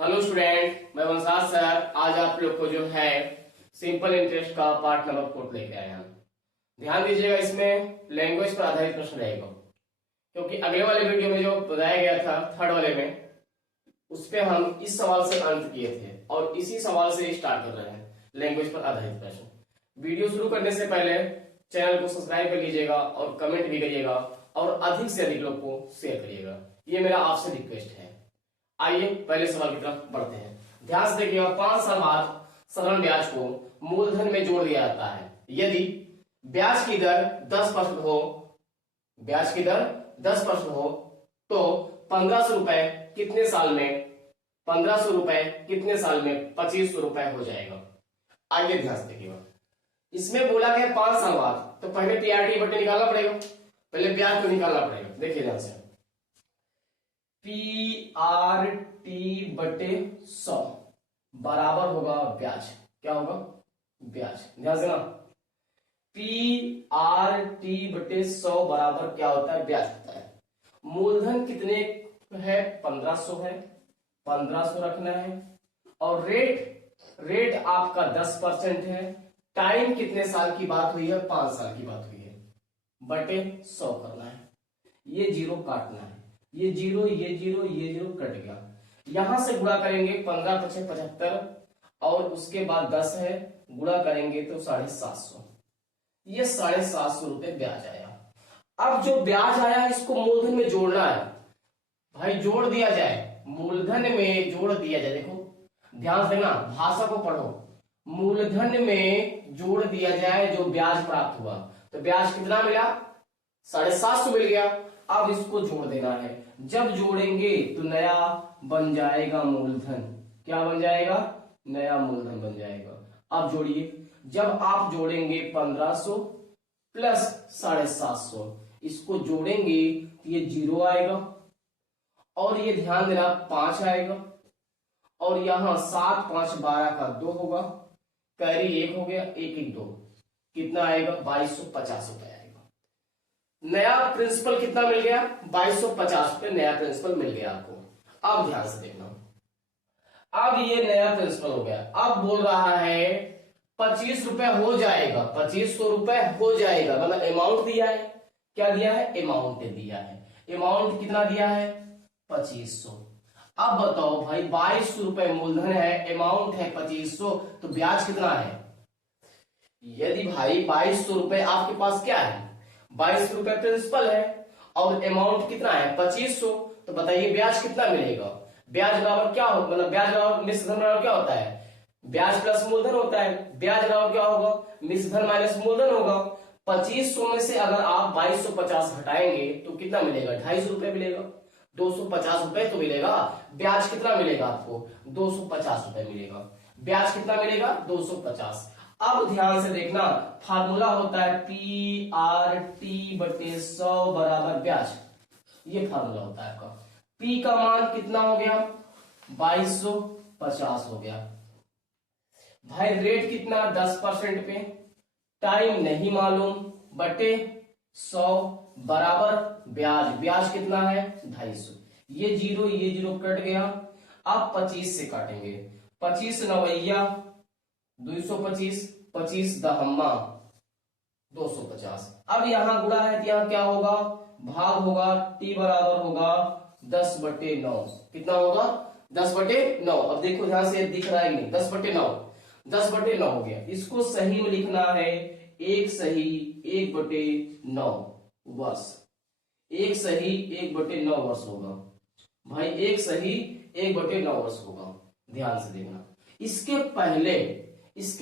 Hello student, मैं वंशाज sir आज आप लोग को जो है सिंपल इंटरेस्ट का पार्ट नंबर 4 लेके आए हैं। ध्यान दीजिएगा, इसमें लैंग्वेज पर आधारित प्रश्न रहेगा, क्योंकि अगले वाले वीडियो में जो बताया गया था थर्ड वाले में, उस पे हम इस सवाल से अंत किए थे और इसी सवाल से स्टार्ट कर रहे हैं लैंग्वेज पर आधारित प्रश्न। वीडियो शुरू करने से पहले चैनल को सब्सक्राइब कर लीजिएगा और कमेंट भी करिएगा और अधिक से अधिक लोग को शेयर करिएगा, ये मेरा आपसे रिक्वेस्ट है। आइए पहले सवाल की तरफ बढ़ते हैं। ध्यान से देखिएगा, 5 साल बाद साधारण ब्याज को मूलधन में जोड़ दिया जाता है यदि ब्याज की दर 10% हो, ब्याज की दर 10% हो तो 1500 रुपए कितने साल में 1500 रुपए कितने साल में 2500 रुपए हो जाएगा। आइए ध्यान से देखिएगा, इसमें बोला गया 5 साल बाद, तो पहले पीआरटी बटे निकालना पड़ेगा, पहले ब्याज को निकालना पड़ेगा। देखिए ध्यान से, पीआरटी बटे 100 बराबर होगा ब्याज। क्या होगा? ब्याज। ध्यान से ना, पीआरटी बटे 100 बराबर क्या होता है? ब्याज होता है। मूलधन कितने है? 1500 है, 1500 रखना है और रेट आपका 10% है। टाइम कितने साल की बात हुई है? 5 साल की बात हुई है, बटे 100 करना है। ये जीरो काटना है, ये जीरो कट गया। यहां से गुणा करेंगे 15 पचे 75 और उसके बाद 10 है, गुणा करेंगे तो 750। ये 750 रुपए ब्याज आया। अब जो ब्याज आया इसको मूलधन में जोड़ना है भाई, जोड़ दिया जाए, मूलधन में जोड़ दिया जाए। देखो ध्यान से ना, भाषा को पढ़ो। मूलधन में जोड़ दिया जाए जो ब्याज प्राप्त हुआ, तो ब्याज कितना मिला? 750 मिल गया। अब इसको जोड़ देना है, जब जोड़ेंगे तो नया बन जाएगा मूलधन। क्या बन जाएगा? नया मूलधन बन जाएगा। अब जोड़िए, जब आप जोड़ेंगे 1500 प्लस 750, इसको जोड़ेंगे तो ये 0 आएगा और ये ध्यान देना 5 आएगा और यहां 7 5 12 का 2 होगा, कैरी 1 हो गया, 1 1 2, कितना आएगा? 2250 रुपए आएगा। नया प्रिंसिपल कितना मिल गया? 2250 रुपए नया प्रिंसिपल मिल गया आपको। अब ध्यान से देखना, अब ये नया प्रिंसिपल हो गया। अब बोल रहा है 25 रुपए हो जाएगा, 2500 रुपए हो जाएगा, मतलब अमाउंट दिया है। क्या दिया है? अमाउंट दिया है। अमाउंट कितना दिया है? 2500। अब बताओ भाई, 2200 रुपए मूलधन है, अमाउंट है 2500, तो ब्याज कितना है? यदि भाई 2200 रुपए आपके पास क्या है? 22 रुपए प्रिंसिपल है और अमाउंट कितना है? 2500, तो बताइए ब्याज कितना मिलेगा? ब्याज बराबर क्या हो, मतलब ब्याज बराबर मिश्र धन बराबर क्या होता है? ब्याज प्लस मूलधन होता है। ब्याज बराबर क्या होगा? मिश्र धन माइनस मूलधन होगा। 2500 में से अगर आप 2250 हटाएंगे तो कितना मिलेगा? 250 रुपए मिलेगा, 250 रुपए तो मिलेगा। ब्याज कितना मिलेगा आपको? 250 रुपए मिलेगा। ब्याज कितना मिलेगा? 250। अब ध्यान से देखना, फार्मूला होता है पीआरटी बटे 100 बराबर ब्याज। ये फार्मूला होता है आपका। पी का मान कितना हो गया? 2250 हो गया। भाई रेट कितना? 10% पे, टाइम नहीं मालूम, बटे 100 बराबर ब्याज। ब्याज कितना है? 250। ये जीरो कट गया। अब 25 से काटेंगे, 25 नवैया 225, 25 दहम्मा 250। अब यहां गुणा है तो यहां क्या होगा? भाग होगा, टी बराबर होगा 10/9। कितना होगा? 10/9। अब देखो ध्यान से, दिख रहा है नहीं? 10/9, 10/9 हो गया। इसको सही में लिखना है 1 सही 1/9 वर्ष। 1 सही 1/9 वर्ष होगा भाई, 1 सही 1/9 वर्ष होगा। ध्यान से देखना, इसके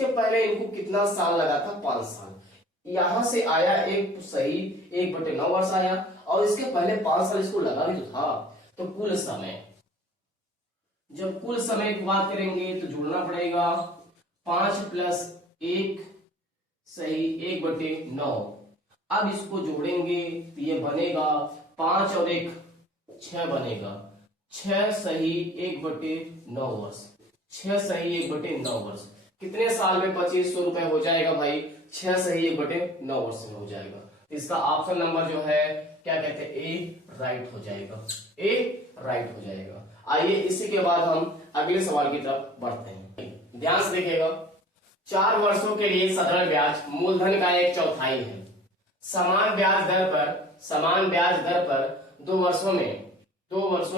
पहले इनको कितना साल लगा था? 5 साल। यहां से आया 1 सही 1/9 वर्ष आया और इसके पहले 5 साल इसको लगा भी तो था। तो कुल समय, जब कुल समय की बात करेंगे तो जोड़ना पड़ेगा 5 प्लस 1 सही 1/9। अब इसको जोड़ेंगे तो ये बनेगा 5 और 1 6 बनेगा, 6 सही 1/9 वर्ष, 6 सही 1/9 वर्ष। कितने साल में 2500 रुपए हो जाएगा भाई? 6 सही 1/9 वर्ष में हो जाएगा। इसका ऑप्शन नंबर जो है क्या कहते हैं? ए राइट हो जाएगा, ए राइट हो जाएगा। आइए इसी के बाद हम अगले सवाल की तरफ बढ़ते हैं। ध्यान से देखिएगा, 4 वर्षों के लिए साधारण ब्याज मूलधन का 1/4 है। समान ब्याज दर पर 2 वर्षों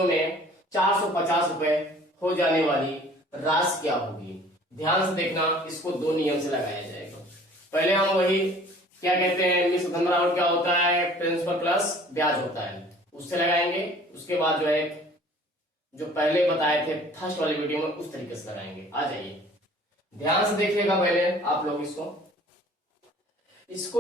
में 450 रुपए हो जाने वाली राशि क्या होगी। ध्यान से देखना, इसको 2 नियम से लगाया जाएगा। पहले हम वही क्या कहते हैं, मिश्र धन बराबर क्या होता है, प्रिंसिपल प्लस ब्याज होता है, उससे लगाएंगे। उसके बाद जो है जो पहले बताए थे फर्स्ट वाली वीडियो में उस तरीके से लगाएंगे। आ जाइए, ध्यान से देखिएगा, पहले आप लोग इसको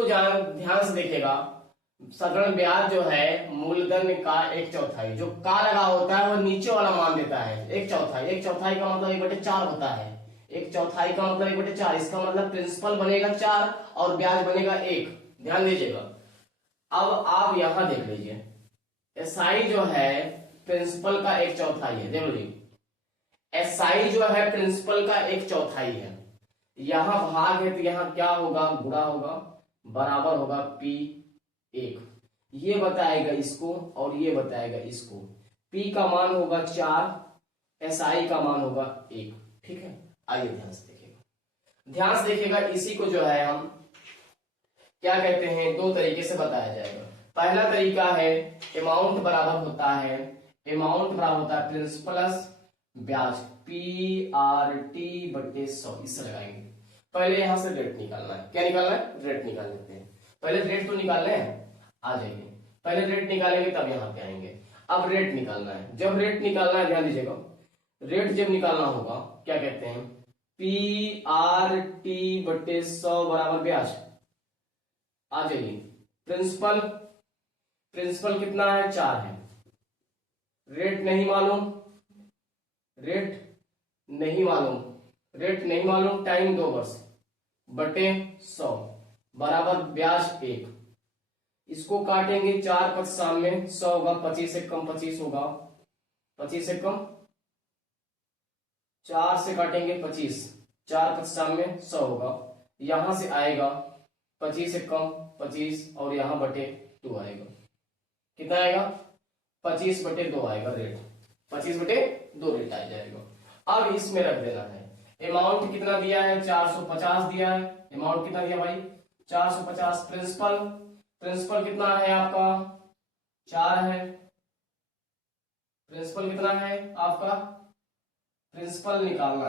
ध्यान से देखिएगा। साधारण ब्याज जो है मूलधन का 1/4, जो का लगा होता है वो नीचे वाला मान देता है 1/4। 1/4 का मतलब 1/4 होता है। 1/4 का मतलब 1/4, इसका मतलब प्रिंसिपल बनेगा 4 और ब्याज बनेगा 1। ध्यान दीजिएगा। अब आप यहां देख लीजिए, एसआई जो है प्रिंसिपल का 1/4 है। देख लीजिए, एसआई जो है प्रिंसिपल का 1/4 है। यहां भाग है तो यहां क्या होगा, गुणा होगा, बराबर होगा P1। ये बताएगा इसको और ये बताएगा इसको। P का मान होगा 4, SI का मान होगा 1। ठीक है, आइए ध्यान से देखिएगा। इसी को जो है हम क्या कहते हैं, 2 तरीके से बताया जाएगा। पहला तरीका है अमाउंट बराबर होता है प्रिंसिपल प्लस ब्याज PRT/100। इससे लगाएंगे। पहले यहां से रेट निकालना है। क्या निकालना है, रेट निकाल लेते हैं। पहले रेट तो निकालना है, आ जाइए। पहले रेट निकालेंगे तब यहां पे आएंगे। अब रेट निकालना है। जब रेट निकालना है, ध्यान दीजिएगा, रेट जब निकालना होगा क्या कहते हैं, PRT/100 बराबर ब्याज। आ जाइए, प्रिंसिपल कितना है, 4 है। रेट नहीं मालूम, टाइम 2 वर्ष बटे 100 बराबर ब्याज 1। इसको काटेंगे, 4 पद सामने 100 होगा, 25 से कम 25 होगा, 25 से कम 4 से काटेंगे 25, 4 पद सामने 100 होगा। यहां से आएगा 25 से कम 25 और यहां बटे 2 आएगा। कितना आएगा, 25/2 आएगा रेट। 25/2 रेट आ जाएगा। अब इसमें रख देना है। अमाउंट कितना दिया है, 450 दिया है। अमाउंट कितना दिया भाई, 450। प्रिंसिपल कितना है आपका, 4 है। प्रिंसिपल कितना है आपका, प्रिंसिपल निकालना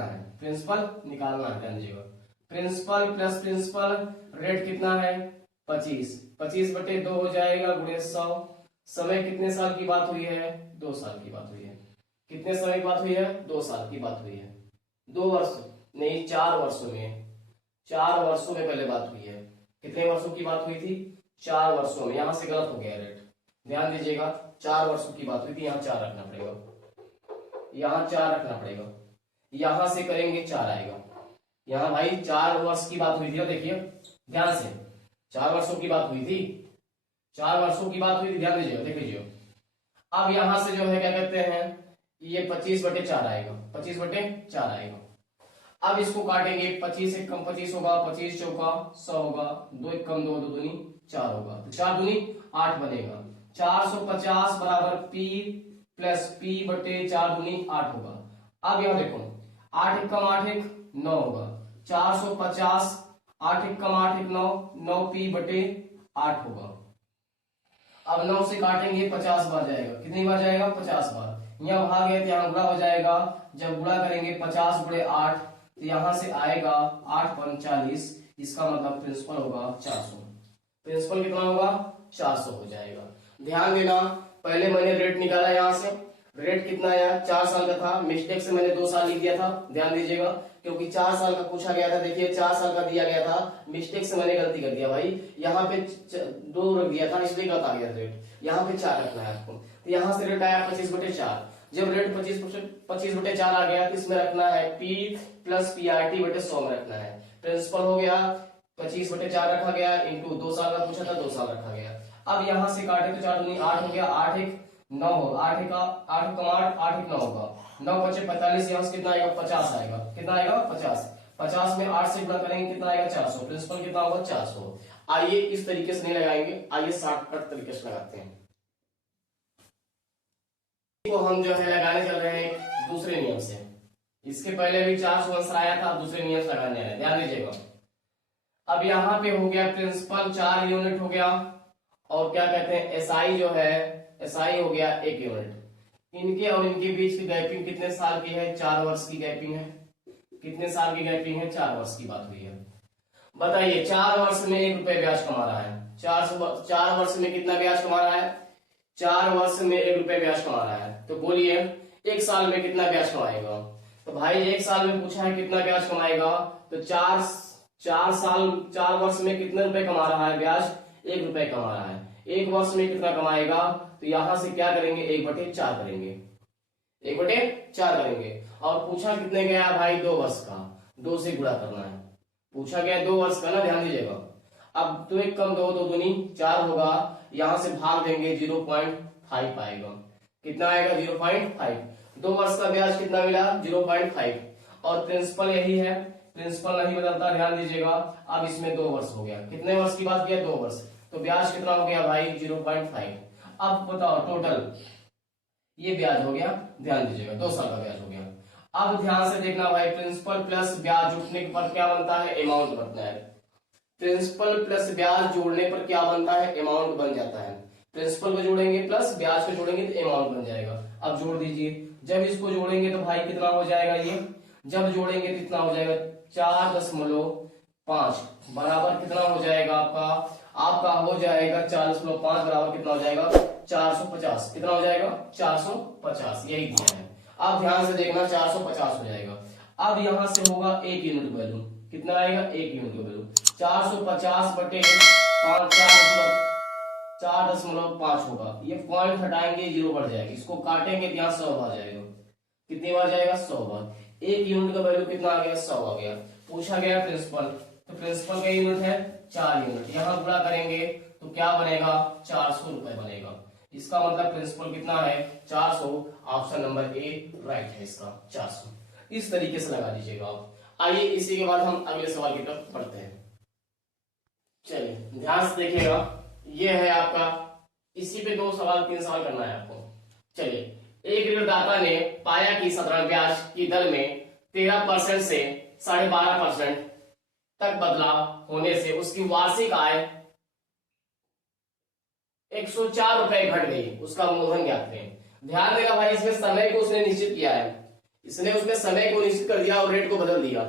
है, ध्यान दीजिएगा। प्रिंसिपल प्लस प्रिंसिपल, रेट कितना है 25, 25/2 हो जाएगा गुणे 100। समय कितने साल की बात हुई है, 2 साल की बात हुई है। कितने समय की बात हुई है, 2 साल की बात हुई है। 2 वर्ष नहीं, 4 वर्षों में, 4 वर्षों में पहले बात हुई है। कितने वर्षों की बात हुई थी, 4 वर्षों में। यहां से गलत हो गया रेट, ध्यान दीजिएगा। 4 वर्षों की बात हुई थी, यहाँ 4 रखना पड़ेगा, यहां से करेंगे 4 आएगा। यहाँ भाई 4 वर्ष की बात हुई थी, देखिए ध्यान से, 4 वर्षों की बात हुई थी, ध्यान दीजिएगा, देख लीजिए। अब यहां से जो है क्या कहते हैं, ये 25/4 आएगा, 25/4 आएगा। अब इसको काटेंगे, 25 से कम 25 होगा, 25 चौका 100 होगा, 2 एक कम 2, 2 दूनी 4 होगा, तो 4 दूनी 8 बनेगा। 450 बराबर P प्लस P/4 दूनी 8 होगा। अब यहां देखो, 8 एक कम 8 एक 9 होगा, 450 8 एक कम 8 एक 9, 9P/8 होगा। अब 9 से काटेंगे, 50 बार जाएगा। कितनी बार जाएगा, 50 बार। यहाँ भाग है तो यहाँ गुणा हो जाएगा। जब गुणा करेंगे 50/8 तो यहां से आएगा 8 × 40। इसका मतलब प्रिंसिपल होगा 400। प्रिंसिपल कितना होगा, 400 हो जाएगा। ध्यान देना, पहले मैंने रेट निकाला, यहां से रेट कितना आया, 4 साल का था। मिस्टेक से मैंने 2 साल लिख दिया था, ध्यान दीजिएगा, क्योंकि 4 साल का पूछा गया था। देखिए 4 साल का दिया गया था, मिस्टेक से मैंने गलती कर दिया भाई, यहाँ पे 2 रख दिया था, इसलिए गलत आ गया रेट। यहाँ पे 4 रखना है आपको। तो यहाँ से रेट आया 25/4। जब रेट 25/4 आ गया तो इसमें रखना है P प्लस PRT/100 में रखना है। प्रिंसिपल हो गया 25/4 रखा गया, इंटू 2 साल का पूछा था, 2 साल रखा गया। अब यहां से काटे तो 4 दूनी 8 हो गया, 8 एक 9 होगा, 8 एक 8 एक 9 होगा, 9 × 45, यहाँ से कितना आएगा, 50 आएगा। कितना आएगा, 50। 50 में 8 से गुणा करेंगे, कितना आएगा, 400। प्रिंसिपल कितना होगा, 400। आइए इस तरीके से नहीं लगाएंगे, आइए शॉर्टकट तरीके से लगाते हैं। को हम जो है लगाने चल रहे हैं दूसरे नियम से। इसके पहले भी 400 आंसर आया था, दूसरे नियम से लगाने जा रहे हैं, ध्यान दीजिएगा। अब यहाँ पे हो गया प्रिंसिपल 4 यूनिट हो गया, और क्या कहते हैं एसआई जो है, एसआई हो गया 1 यूनिट। इनके और इनके बीच की गैपिंग कितने साल की है? 4 वर्ष की गैपिंग है। कितने साल की गैपिंग है? 4 वर्ष की बात हुई है। बताइए 4 वर्ष में 1 रुपए ब्याज कमा रहा है। 4 वर्ष में कितना ब्याज कमा रहा है? 4 वर्ष में 1 रुपए ब्याज कमा रहा है। तो बोलिए 1 साल में कितना ब्याज कमाएगा? तो भाई 1 साल में पूछा है कितना ब्याज कमाएगा, तो 4 वर्ष में कितने रुपए कमा रहा है ब्याज? 1 रुपए कमा रहा है। 1 वर्ष में कितना कमाएगा? तो यहां से क्या करेंगे? 1/4 करेंगे, 1/4 करेंगे। और पूछा कितने गया भाई? 2 वर्ष का, 2 से गुणा करना है। पूछा गया 2 वर्ष का ना, ध्यान दीजिएगा। अब 2 1 कम 2 2 दूनी 4 होगा, यहां से भाग देंगे 0.5 आएगा। कितना आएगा? 0.5। 2 वर्ष का ब्याज कितना मिला? 0.5। और प्रिंसिपल यही है, प्रिंसिपल नहीं बदलता, ध्यान दीजिएगा। अब इसमें 2 वर्ष हो गया। कितने वर्ष की बात किया? 2 वर्ष। तो ब्याज कितना हो गया भाई? 0.5। अब बताओ टोटल ये ब्याज हो गया, ध्यान दीजिएगा 2 साल का ब्याज हो गया। अब ध्यान से देखना भाई, प्रिंसिपल प्लस ब्याज जुटने पर क्या बनता है? अमाउंट बनता है। प्रिंसिपल प्लस ब्याज जोड़ने पर क्या बनता है? अमाउंट बन जाता है। प्रिंसिपल को जोड़ेंगे प्लस ब्याज को जोड़ेंगे तो अमाउंट बन जाएगा। अब जोड़ दीजिए, जब इसको जोड़ेंगे तो भाई कितना हो जाएगा? ये जब जोड़ेंगे तो कितना हो जाएगा? 4.5 बराबर कितना हो जाएगा आपका? आपका हो जाएगा 4.5 बराबर कितना हो जाएगा? 450। कितना हो जाएगा? 450, यही दिया है। अब ध्यान से देखना 450 हो जाएगा। अब यहां से होगा 1 यूनिट वैल्यू, कितना आएगा? 1 यूनिट का वैल्यू 450 बटे 4.5 होगा। ये पॉइंट हटाएंगे 0 बढ़ जाएगा, इसको काटेंगे तो यहाँ 100 बार जाएगा। कितनी बार जाएगा? 100 बार। 1 यूनिट का वैल्यू कितना आ गया? 100 आ गया। पूछा गया प्रिंसिपल, तो प्रिंसिपल का यूनिट है 4 यूनिट। यहाँ गुणा करेंगे तो क्या बनेगा? 400 रुपए बनेगा। इसका मतलब प्रिंसिपल कितना है? 400। ऑप्शन नंबर ए राइट है इसका, 400। इस तरीके से लगा दीजिएगा आप। आइए इसी के बाद हम अगले सवाल की तरफ बढ़ते हैं। चलिए ध्यान से देखिएगा, ये है आपका, इसी पे 2 सवाल 3 सवाल करना है आपको। चलिए, एक ऋणदाता ने पाया कि साधारण ब्याज की दर में 13% से 12.5% तक बदलाव होने से उसकी वार्षिक आय 104 रुपए घट गई। उसका मूलधन ज्ञात करें। ध्यान देना भाई, इसमें समय को उसने निश्चित किया है। इसने उसमें समय को निश्चित कर दिया और रेट को बदल दिया।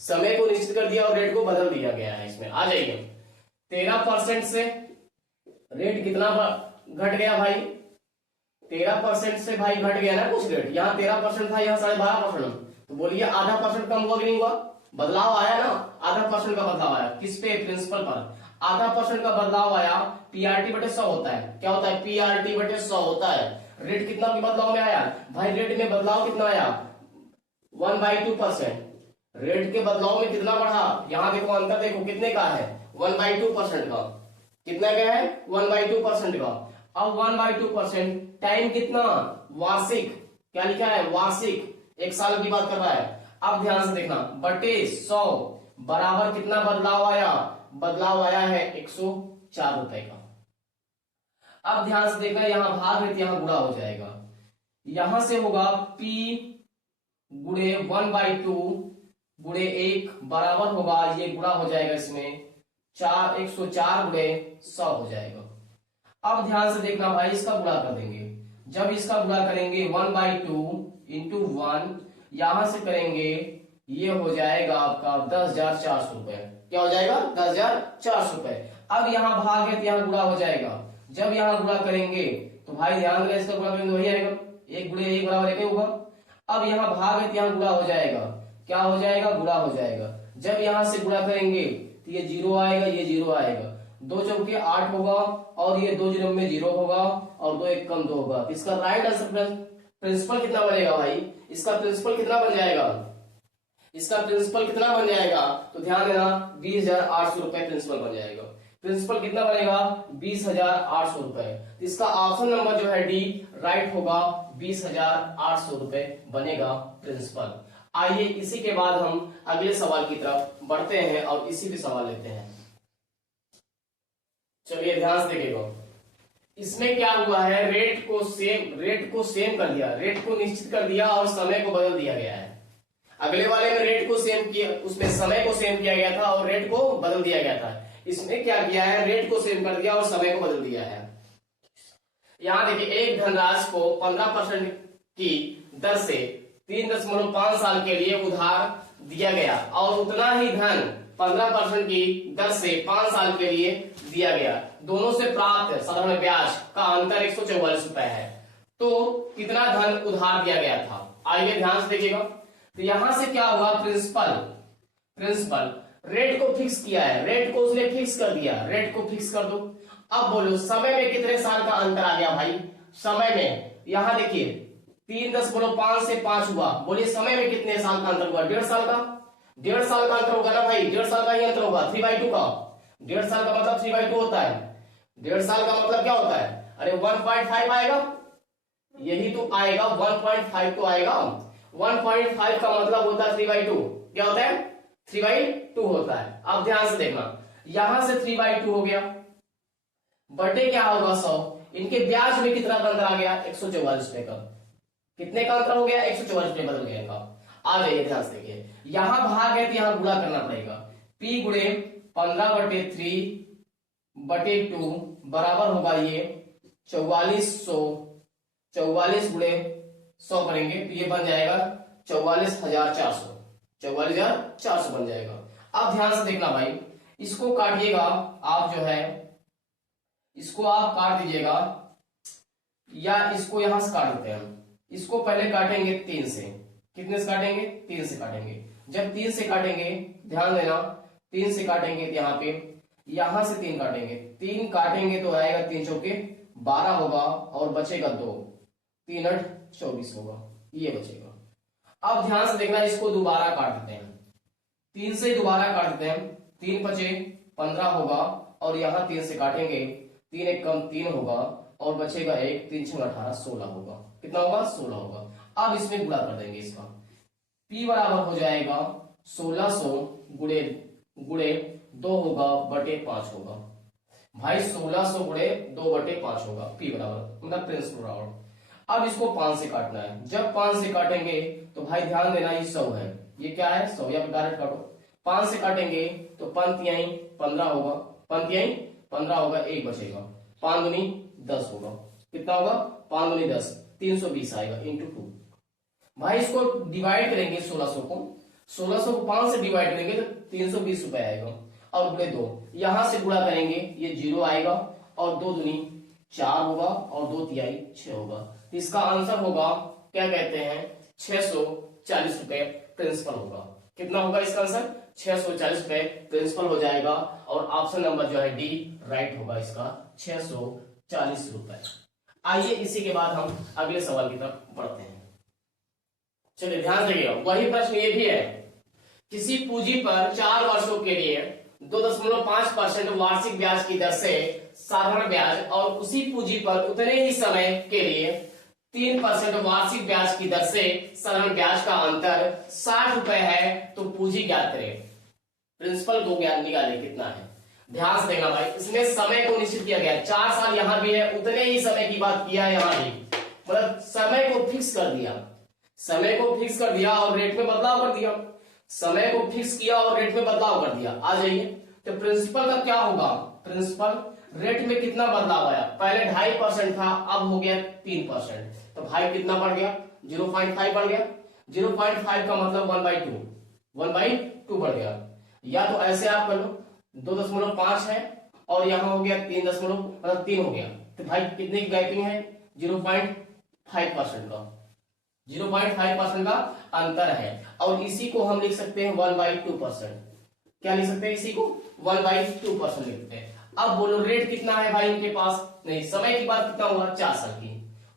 समय को निश्चित कर दिया और रेट को बदल दिया गया है। इसमें आ जाइए, 13% से रेट कितना घट गया भाई? 13% से भाई घट गया ना कुछ रेट। यहाँ 13% था, यहाँ 12.5%। तो बोलिए आधा % कम हुआ कि नहीं हुआ? बदलाव आया ना, आधा % का बदलाव आया। किस पे? प्रिंसिपल पर। आधा % का बदलाव आया, पीआरटी बटे 100 होता है। क्या होता है? पीआरटी बटे 100 होता है। रेट कितना के बदलाव में आया भाई? रेट में बदलाव कितना आया? 1/2%। रेट के बदलाव में कितना बढ़ा? यहाँ देखो अंतर, देखो कितने का है? 1/2% का। कितना का है? 1/2% का। अब 1/2% टाइम कितना? वार्षिक। क्या लिखा है? वार्षिक। 1 साल की बात कर रहा है। अब ध्यान से देखना, बटे 100 बराबर कितना बदलाव आया? बदलाव आया है 104 रुपए का। अब ध्यान से देखना, यहां भाग है तो यहां गुणा हो जाएगा। यहां से होगा P गुणे 1/2 गुणे 1 बराबर होगा, ये गुणा हो जाएगा इसमें 104 गुणे 100 हो जाएगा। अब ध्यान से देखना भाई, इसका गुणा कर देंगे। जब इसका गुणा करेंगे 1/2 इंटू 1, यहां से करेंगे ये हो जाएगा आपका 10,400 रुपए। क्या हो जाएगा? 10,400 रुपए। अब यहाँ भाग है तो यहाँ गुणा हो जाएगा। जब यहाँ गुणा करेंगे तो भाई ध्यान देना, इसका गुणा करेंगे वही आएगा, 1 गुणे 1 बराबर 1 होगा। अब यहाँ भाग है तो यहाँ गुणा हो जाएगा। क्या हो जाएगा? गुणा हो जाएगा। जब यहाँ से गुणा करेंगे तो ये 0 आएगा, ये 0 आएगा। 2 चौके 8 होगा और ये 2 0 में 0 होगा और 2 1 कम 2 होगा। इसका राइट आंसर प्रिंसिपल कितना बनेगा भाई? इसका प्रिंसिपल कितना बन जाएगा? इसका प्रिंसिपल कितना बन जाएगा? तो ध्यान देना, 20,800 रुपए प्रिंसिपल बन जाएगा। प्रिंसिपल कितना बनेगा? 20,800 रुपए। इसका ऑप्शन नंबर जो है डी राइट होगा, 20,800 रुपए बनेगा प्रिंसिपल। आइए इसी के बाद हम अगले सवाल की तरफ बढ़ते हैं और इसी पे सवाल लेते हैं। चलिए ध्यान से देखिएगा, इसमें क्या हुआ है, रेट को सेम कर दिया, रेट को निश्चित कर दिया और समय को बदल दिया गया है। अगले वाले में रेट को सेम किया, उसमें समय को सेम किया गया था और रेट को बदल दिया गया था। इसमें क्या किया है, रेट को सेम कर दिया और समय को बदल दिया है। यहां देखिए, एक धनराशि को 15% की दर से 3.5 साल के लिए उधार दिया गया और उतना ही धन 15% की दर से 5 साल के लिए दिया गया। दोनों से प्राप्त साधारण ब्याज का अंतर 144 रुपए है। तो कितना धन उधार दिया गया था, आइए ध्यान से देखिएगा। तो यहां से क्या हुआ, प्रिंसिपल रेट को फिक्स किया है, रेट को उसने फिक्स कर दिया, रेट को फिक्स कर दो। अब बोलो समय में कितने साल का अंतर आ गया भाई, समय में यहां देखिए 3.5 से 5 हुआ, बोलिए समय में कितने साल का अंतर हुआ, 1.5 साल का, 1.5 साल का अंतर होगा ना भाई, 1.5 साल का ही अंतर होगा, 3/2 का। 1.5 साल का मतलब 3/2 होता है। 1.5 साल का मतलब क्या होता है, अरे 1.5 आएगा, यही तो आएगा, 1.5 तो आएगा। 1.5 का मतलब होता है 3/2, क्या होता है, 3/2 होता है। अब ध्यान से देखना, यहां से 3/2 हो गया, बटे क्या होगा 100, इनके ब्याज में कितना का अंतर आ गया, 144 रुपए का। कितने का अंतर हो गया, 144 रुपए बदल गया का। आ जाइए ध्यान से देखिए, यहां भाग है तो यहां गुणा करना पड़ेगा, P गुणे 15/3/2 बराबर होगा ये 4400, 44 गुणे 100 करेंगे तो ये बन जाएगा 44,400, 44,400 बन जाएगा। अब ध्यान से देखना भाई, इसको काटिएगा आप, जो है इसको आप काट दीजिएगा, या इसको यहां से काट देते हैं। इसको पहले काटेंगे 3 से, कितने से काटेंगे, 3 से काटेंगे। जब 3 से काटेंगे, ध्यान देना, 3 से काटेंगे तो यहाँ पे, यहां से 3 काटेंगे, 3 काटेंगे तो आएगा 3 चौके 12 होगा और बचेगा 2, 3 8 24 होगा, ये बचेगा। अब ध्यान से देखना, इसको दोबारा काट देते हैं, 3 से दोबारा काट देते हैं, 3 बचे 15 होगा और यहाँ 3 से काटेंगे, 3 एक कम 3 होगा और बचेगा 1, 3 6 18 16 होगा, कितना होगा, 16 होगा। अब इसमें गुणा कर देंगे, इसका P बराबर हो जाएगा 1600 गुणे 2 होगा बटे 5 होगा भाई, 1600 गुणे 2/5 होगा, P बराबर मतलब प्रिंसिपल बराबर। अब इसको 5 से काटना है, जब 5 से काटेंगे तो भाई ध्यान देना, ये 100 है, ये क्या है 100, या डायरेक्ट काटो। 5 से काटेंगे तो 5 तिहाई 15 होगा, 5 तिहाई 15 होगा, 1 बचेगा, 5 दूनी 10 होगा, कितना होगा, 5 दूनी 10, 320 आएगा इंटू 2। भाई इसको डिवाइड करेंगे 1600 को 5 से डिवाइड करेंगे तो 320 रुपए आएगा और गुणे 2, यहां से गुणा करेंगे ये 0 आएगा और 2 दूनी 4 होगा और 2 तिहाई 6 होगा। इसका आंसर होगा, क्या कहते हैं, 640 रुपए प्रिंसिपल होगा। कितना होगा इसका आंसर, 640 रुपए प्रिंसिपल हो जाएगा और ऑप्शन नंबर जो है डी राइट होगा इसका, 640 रुपए। आइए इसी के बाद हम अगले सवाल की तरफ बढ़ते हैं। चलिए ध्यान से देखिएगा, वही प्रश्न ये भी है, किसी पूंजी पर 4 वर्षों के लिए 2.5% वार्षिक ब्याज की दर से साधारण ब्याज और उसी पूंजी पर उतने ही समय के लिए 3% वार्षिक ब्याज की दर से साधारण ब्याज का अंतर 60 रुपए है, तो पूंजी ज्ञात करें। प्रिंसिपल को ज्ञात निकाले कितना है, ध्यान से देखना भाई, इसमें समय को निश्चित किया गया, 4 साल यहां भी है, उतने ही समय की बात किया है यहां भी, मतलब समय को फिक्स कर दिया, समय को फिक्स कर दिया और रेट में बदलाव कर दिया, समय को फिक्स किया और रेट में बदलाव कर दिया। आ जाइए, तो प्रिंसिपल का क्या होगा, प्रिंसिपल रेट में कितना बदलाव आया, पहले 2.5% था, अब हो गया 3%, तो भाई कितना बढ़ गया, 0.5 बढ़ गया, 0.5 का मतलब 1/2 बढ़ गया। या तो ऐसे आप कर लो, 2.5 है और यहां हो गया 3 हो गया, तो भाई कितने की गैपिंग है, 0.5% का, 0.5% का अंतर है। और इसी को हम लिख सकते हैं 1/2%, क्या लिख सकते हैं, इसी को 1/2% लिख सकते हैं। अब बोलो रेट कितना है भाई इनके पास, नहीं समय की बात कितना होगा, 4 साल की,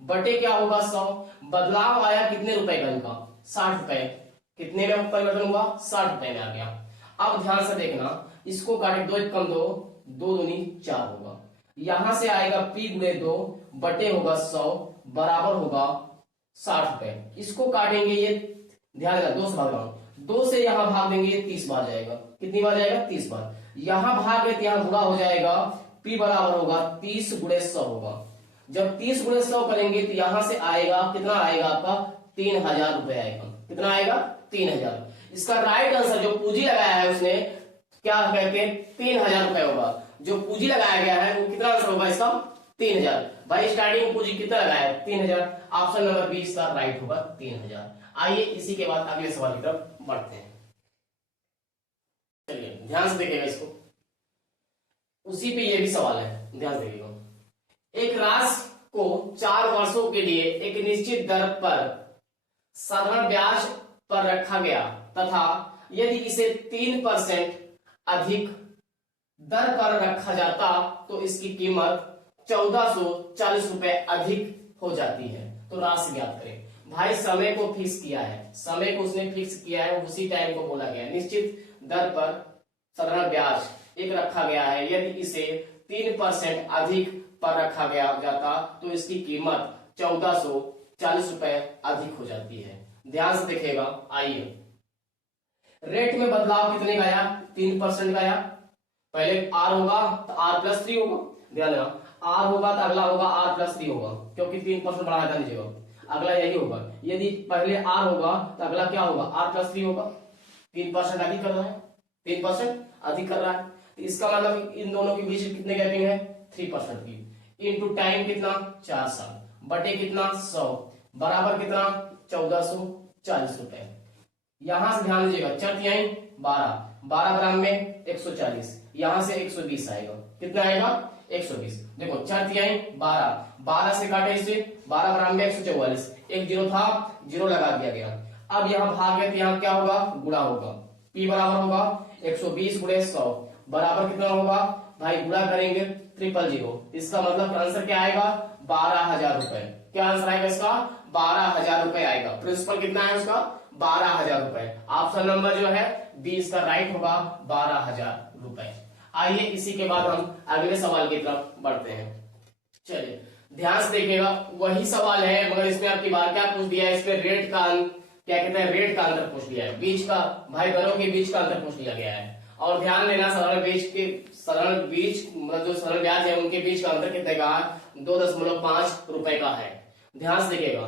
बटे क्या होगा 100, बदलाव आया कितने रुपए का इनका, 60 रुपए, कितने में परिवर्तन हुआ, 60 रुपए में आ गया। अब ध्यान से देखना, इसको काटे 2 1 कम 2, 2 दूनी 4 होगा, यहां से आएगा P गुणे 2 बटे होगा 100 बराबर होगा 60 रुपए। इसको काटेंगे, ये ध्यान देना 2 से भाग रहा हूं, 2 से यहां भाग देंगे, 30 बार जाएगा, कितनी बार जाएगा, 30 बार, यहां भाग है तो यहां गुणा हो जाएगा, P बराबर होगा 30 गुणे 100 होगा। जब 30 गुणे 100 करेंगे तो यहां से आएगा कितना आएगा आपका 3000 रुपए आएगा। कितना आएगा 3000। इसका राइट आंसर जो पूंजी लगाया है उसने क्या कहते हैं 3000 रुपए होगा। जो पूंजी लगाया गया है वो कितना आंसर होगा इसका 3000। भाई स्टार्टिंग पूंजी कितना लगाया है 3000। ऑप्शन नंबर 20 का राइट होगा 3000। आइए इसी के बाद अगले सवाल की तरफ बढ़ते हैं। चलिए ध्यान से देखिएगा इसको, उसी पे ये भी सवाल है, ध्यान से देखिएगा। एक राशि को 4 वर्षों के लिए एक निश्चित दर पर साधारण ब्याज पर रखा गया तथा यदि इसे 3% अधिक दर पर रखा जाता तो इसकी कीमत 1440 रुपए अधिक हो जाती है। तो राशि ज्ञात करें। भाई समय को फिक्स किया है, समय को उसने फिक्स किया है, उसी टाइम को बोला गया। निश्चित दर पर साधारण ब्याज एक रखा गया है, यदि इसे 3% अधिक पर रखा गया जाता तो इसकी कीमत 1440 रुपए अधिक हो जाती है। ध्यान से देखिएगा। आइए रेट में बदलाव कितने का आया 3% का आया। पहले आर होगा तो आर प्लस 3 होगा, ध्यान देना। आर होगा तो अगला होगा आर प्लस 3 होगा, क्योंकि 3% बढ़ाया था नीचे का, अगला यही होगा। यदि पहले आर होगा तो अगला क्या होगा आर प्लस 3 होगा। 3% अधिक कर रहा है, 3% अधिक कर रहा है, तो इसका मतलब इन दोनों के बीच कितने गैपिंग है 3% की। इनटू टाइम कितना 4 साल बटे कितना 100 बराबर कितना 1440 रुपए। यहां से ध्यान दीजिएगा, चर तिहाई 12, 12 बराबर में 140, यहां से 120 आएगा। कितना आएगा 120। देखो चर तिहाई 12, 12 से काटे इसे 12 बराबर में 144, एक जीरो था जीरो लगा दिया गया। अब यहाँ भाग है तो यहाँ क्या होगा गुणा होगा। P बराबर होगा 120 गुणे 100 बराबर कितना होगा भाई गुणा करेंगे 000। इसका मतलब आंसर क्या आएगा 12,000 रुपए। क्या आंसर आएगा इसका 12,000 रुपए आएगा। प्रिंसिपल कितना है उसका 12,000 रुपए। ऑप्शन नंबर जो है 20 का राइट होगा 12,000 रुपए। आइए इसी के बाद हम अगले सवाल की तरफ बढ़ते हैं। चलिए ध्यान से देखिएगा, वही सवाल है मगर इसमें आपकी बार क्या पूछ दिया है, इसमें रेट का क्या कहते हैं रेट का अंतर पूछ लिया है, बीच का भाई दरों के बीच का अंतर पूछ लिया गया है। और ध्यान देना साधारण बीच मतलब जो सरल ब्याज है उनके बीच का अंतर कितने का 2.5 रुपए का है। ध्यान से देखिएगा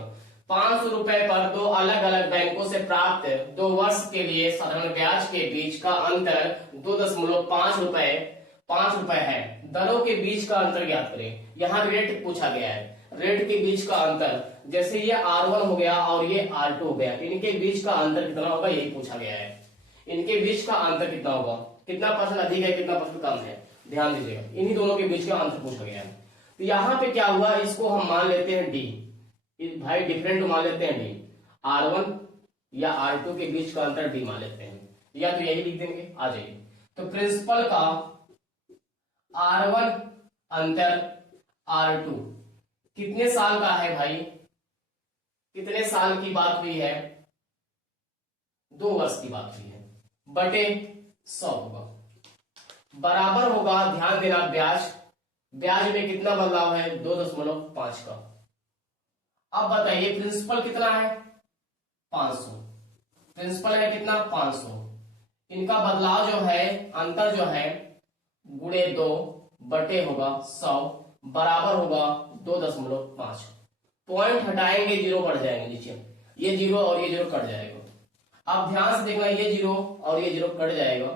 500 रुपए पर दो अलग अलग बैंकों से प्राप्त 2 वर्ष के लिए साधारण ब्याज के बीच का अंतर 2.5 रुपए है। दरों के बीच का अंतर ज्ञात करें। यहाँ रेट पूछा गया है, रेट के बीच का अंतर, जैसे ये R1 हो गया और ये R2 हो गया, इनके बीच का अंतर कितना होगा यही पूछा गया है। इनके बीच का अंतर कितना होगा, कितना परसेंट अधिक है कितना परसेंट कम है, ध्यान दीजिएगा। इन्हीं दोनों के बीच का अंतर पूछा गया है। तो यहाँ पे क्या हुआ, इसको हम मान लेते हैं D, भाई डिफरेंट मान लेते हैं D, R1 या R2 के बीच का अंतर D मान लेते हैं, या तो यही लिख देंगे। आ जाइए, तो प्रिंसिपल का R1 अंतर R2 कितने साल का है भाई, कितने साल की बात हुई है 2 वर्ष की बात हुई है, बटे 100 होगा बराबर होगा, ध्यान देना ब्याज में कितना बदलाव है 2.5 का। अब बताइए प्रिंसिपल कितना है 500, प्रिंसिपल है कितना 500, इनका बदलाव जो है अंतर जो है गुणे 2 बटे होगा 100 बराबर होगा 2.5। पॉइंट हटाएंगे जीरो कट जाएंगे नीचे, ये जीरो और ये जीरो कट जाएगा। अब ध्यान से देखना, ये जीरो और ये जीरो कट जाएगा।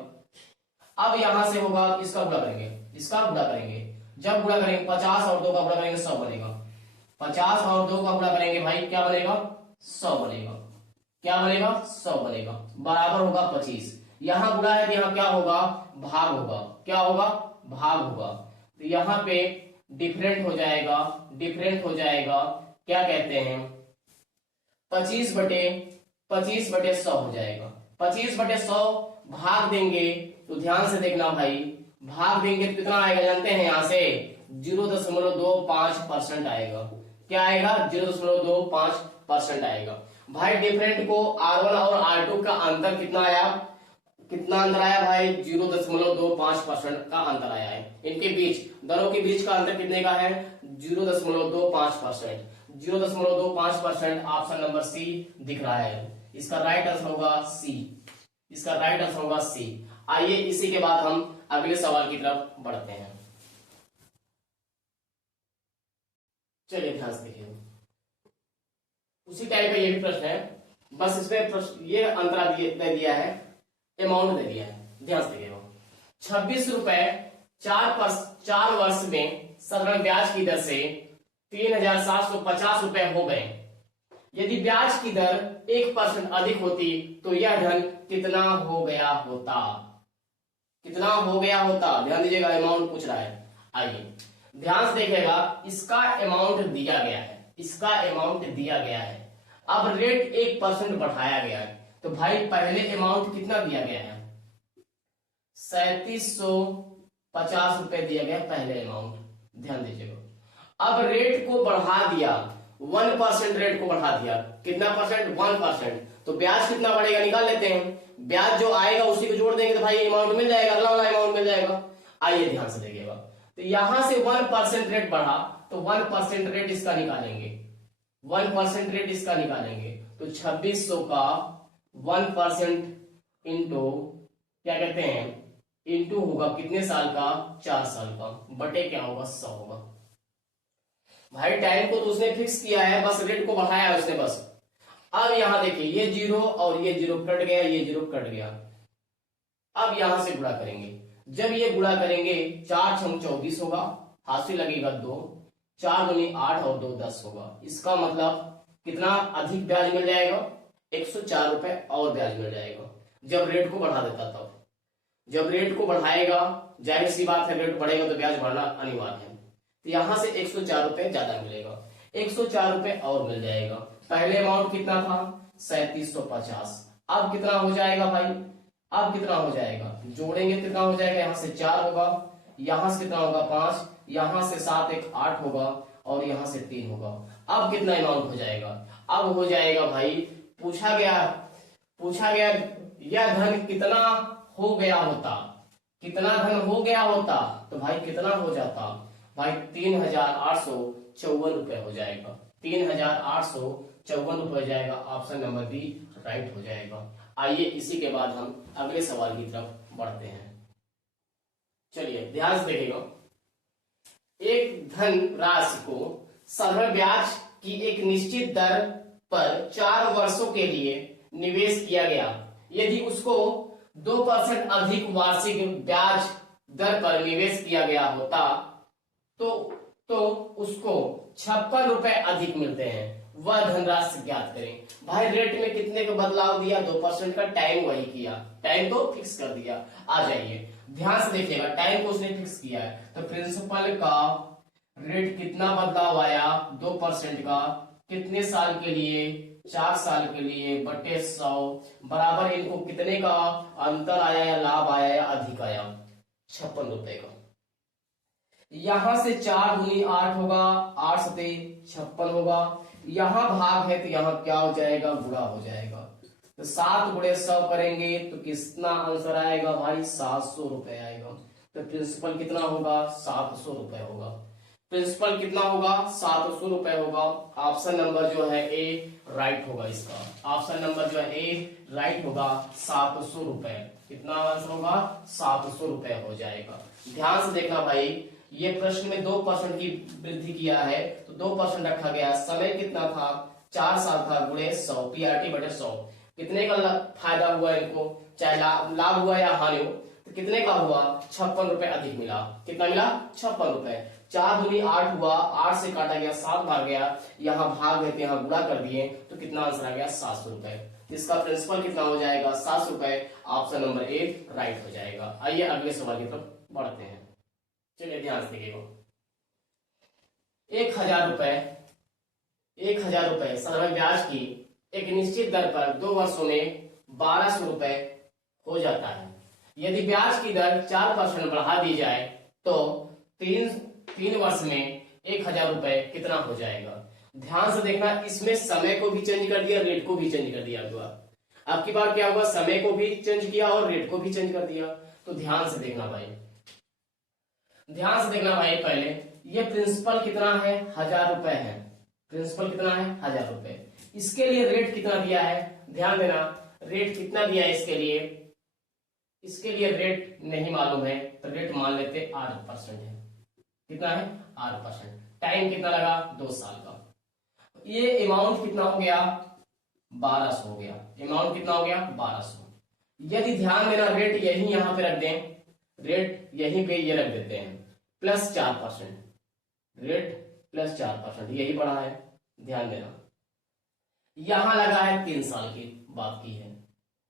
अब यहां से होगा इसका गुणा करेंगे, इसका गुणा करेंगे, जब गुणा करेंगे 50 और 2 का गुणा करेंगे 100 बनेगा, 50 और 2 का गुणा करेंगे भाई क्या बनेगा 100 बनेगा, क्या बनेगा 100 बनेगा बराबर होगा 25। यहां गुणा है तो यहाँ क्या होगा भाग होगा, क्या होगा भाग होगा, तो यहाँ पे डिफरेंट हो जाएगा, डिफरेंट हो जाएगा क्या कहते हैं 25 बटे 100 हो जाएगा। 25 बटे 100 भाग देंगे तो ध्यान से देखना भाई, भाग देंगे तो कितना आएगा जानते हैं, यहां से 0.25% आएगा। क्या आएगा 0.25% आएगा। भाई डिफरेंट को R1 और R2 का अंतर कितना आया, कितना अंतर आया भाई 0.25% का अंतर आया है। इनके बीच दोनों के बीच का अंतर कितने का है 0.25%। 0.25% ऑप्शन नंबर सी दिख रहा है, इसका राइट आंसर होगा सी, इसका राइट आंसर होगा सी। आइए इसी के बाद हम अगले सवाल की तरफ बढ़ते हैं। चलिए ध्यान से देखिए, उसी टाइप का ये भी प्रश्न है, बस इसमें प्रश्न ये अंतरा दे दिया है, अमाउंट दे दिया है। ध्यान से देखिएगा, 26 रुपए 4 वर्ष में साधारण ब्याज की दर से 3,750 रुपए हो गए। यदि ब्याज की दर 1% अधिक होती तो यह धन कितना हो गया होता? कितना हो गया होता? ध्यान दीजिएगा, अमाउंट पूछ रहा है। आइए ध्यान से देखिएगा, इसका अमाउंट दिया गया है, इसका अमाउंट दिया गया है, अब रेट 1% बढ़ाया गया है, तो भाई पहले अमाउंट कितना दिया गया है? 3750 रुपए दिया गया पहले अमाउंट। ध्यान दीजिएगा, अब रेट को बढ़ा दिया, 1% रेट को बढ़ा दिया। कितना परसेंट? 1%। तो ब्याज कितना बढ़ेगा निकाल लेते हैं, ब्याज जो आएगा उसी को जोड़ देंगे तो भाई अमाउंट मिल जाएगा, अगला वाला अमाउंट मिल जाएगा। आइए ध्यान से देखिएगा, तो यहां से 1% रेट बढ़ा तो 1% रेट इसका निकालेंगे, 1% रेट इसका निकालेंगे, तो 2600 का 1% इंटू क्या कहते हैं, इंटू होगा कितने साल का? 4 साल का, बटे क्या होगा? 100 होगा। भाई टाइम को तो उसने फिक्स किया है, बस रेट को बढ़ाया है उसने बस। अब यहां देखिए, ये 0 और ये 0 कट गया, ये 0 कट गया। अब यहां से गुणा करेंगे, जब ये गुणा करेंगे 4 छंग 24 होगा, हाथ से लगेगा 2, 4 दूनी 8 और 2 10 होगा। इसका मतलब कितना अधिक ब्याज मिल जाएगा? 104 रुपए और ब्याज मिल जाएगा, जब रेट को बढ़ा देता तब। जब रेट को बढ़ाएगा, जाहिर सी बात है रेट बढ़ेगा तो ब्याज बढ़ना अनिवार्य है, तो यहां से 104 रुपए ज्यादा मिलेगा, 104 रुपए और मिल जाएगा। पहले अमाउंट कितना था? 3750। अब कितना हो जाएगा भाई? अब कितना हो जाएगा? जोड़ेंगे कितना हो जाएगा? यहां से 4 होगा, यहां से कितना होगा? 5, यहां से 7 1 8 होगा, और यहां से 3 होगा। अब कितना अमाउंट हो जाएगा? अब हो जाएगा भाई, पूछा गया यह धन कितना हो गया होता? कितना धन हो गया होता? तो भाई कितना हो जाता? भाई 3,854 रुपए हो जाएगा, 3,854 रुपए हो जाएगा। ऑप्शन नंबर बी राइट हो जाएगा। आइए इसी के बाद हम अगले सवाल की तरफ बढ़ते हैं। चलिए ध्यान से देखिएगा, एक धन राशि को साधारण ब्याज की एक निश्चित दर पर 4 वर्षों के लिए निवेश किया गया। यदि उसको 2% अधिक वार्षिक ब्याज दर पर निवेश किया गया होता तो उसको 56 रुपए अधिक मिलते हैं। वह धनराशि ज्ञात करें। भाई रेट में कितने का बदलाव दिया? 2% का, टाइम वही किया, टाइम को फिक्स कर दिया। आ जाइए ध्यान से देखिएगा, टाइम को उसने फिक्स किया है, तो प्रिंसिपल का रेट कितना बदलाव आया? 2% का, कितने साल के लिए? 4 साल के लिए, बटे 100 बराबर इनको कितने का अंतर आया या लाभ आया या अधिक आया? 56 रुपए का। यहां से 4 दूनी 8 होगा, 8 सते 56 होगा, यहां भाग है तो यहां क्या हो जाएगा? गुणा हो जाएगा। तो 7 गुणे 100 करेंगे तो कितना आंसर आएगा भाई? 700 रुपए आएगा। तो प्रिंसिपल कितना होगा? 700 रुपए होगा। प्रिंसिपल कितना होगा? 700 रुपए होगा। ऑप्शन नंबर जो है ए राइट होगा इसका। ऑप्शन नंबर जो है ए राइट होगा, 700 रुपए। कितना आंसर होगा? 700 रुपए हो जाएगा। ध्यान से देखना भाई, ये प्रश्न में 2% की वृद्धि किया है तो 2% रखा गया। समय कितना था? 4 साल था, गुणे 100, पीआरटी बटे 100। कितने का फायदा हुआ इनको? चाहे लाभ हुआ या हानि हो, तो कितने का हुआ? 56 रुपए अधिक मिला। कितना मिला? 56 रुपए। 4 दूनी 8 हुआ, 8 से काटा गया, 7 भाग गया, यहाँ भाग है तो यहाँ गुणा कर दिए, तो कितना आंसर आ गया? 700 रुपए। इसका प्रिंसिपल कितना हो जाएगा? 700 रुपए। ऑप्शन नंबर ए राइट हो जाएगा। आइए अगले सवाल की तरफ बढ़ते हैं। चलिए ध्यान से देखिएगा, 1000 रुपए साधारण ब्याज की एक निश्चित दर पर 2 वर्षों में 1200 रुपए हो जाता है। यदि ब्याज की दर 4% बढ़ा दी जाए तो 3 वर्ष में 1000 रुपए कितना हो जाएगा? ध्यान से देखना, इसमें समय को भी चेंज कर दिया, रेट को भी चेंज कर दिया हुआ। अब की बार क्या हुआ? समय को भी चेंज किया और रेट को भी चेंज कर दिया। तो ध्यान से देखना भाई, ध्यान से देखना भाई, पहले ये प्रिंसिपल कितना है? 1000 रुपए है। प्रिंसिपल कितना है? 1000 रुपए। इसके लिए रेट कितना दिया है? ध्यान देना, रेट कितना दिया है इसके लिए? इसके लिए रेट नहीं मालूम है तो रेट मान लेते 8% है। कितना है? 8%। टाइम कितना लगा, 2 साल का। ये अमाउंट कितना हो गया, 1200 हो गया। अमाउंट कितना हो गया, 1200। यदि ध्यान देना, रेट यही यहां पे रख दें, रेट यहीं पे ये रख देते हैं +4%, रेट +4%, यही पड़ा है, ध्यान देना। यहां लगा है 3 साल की बात की है,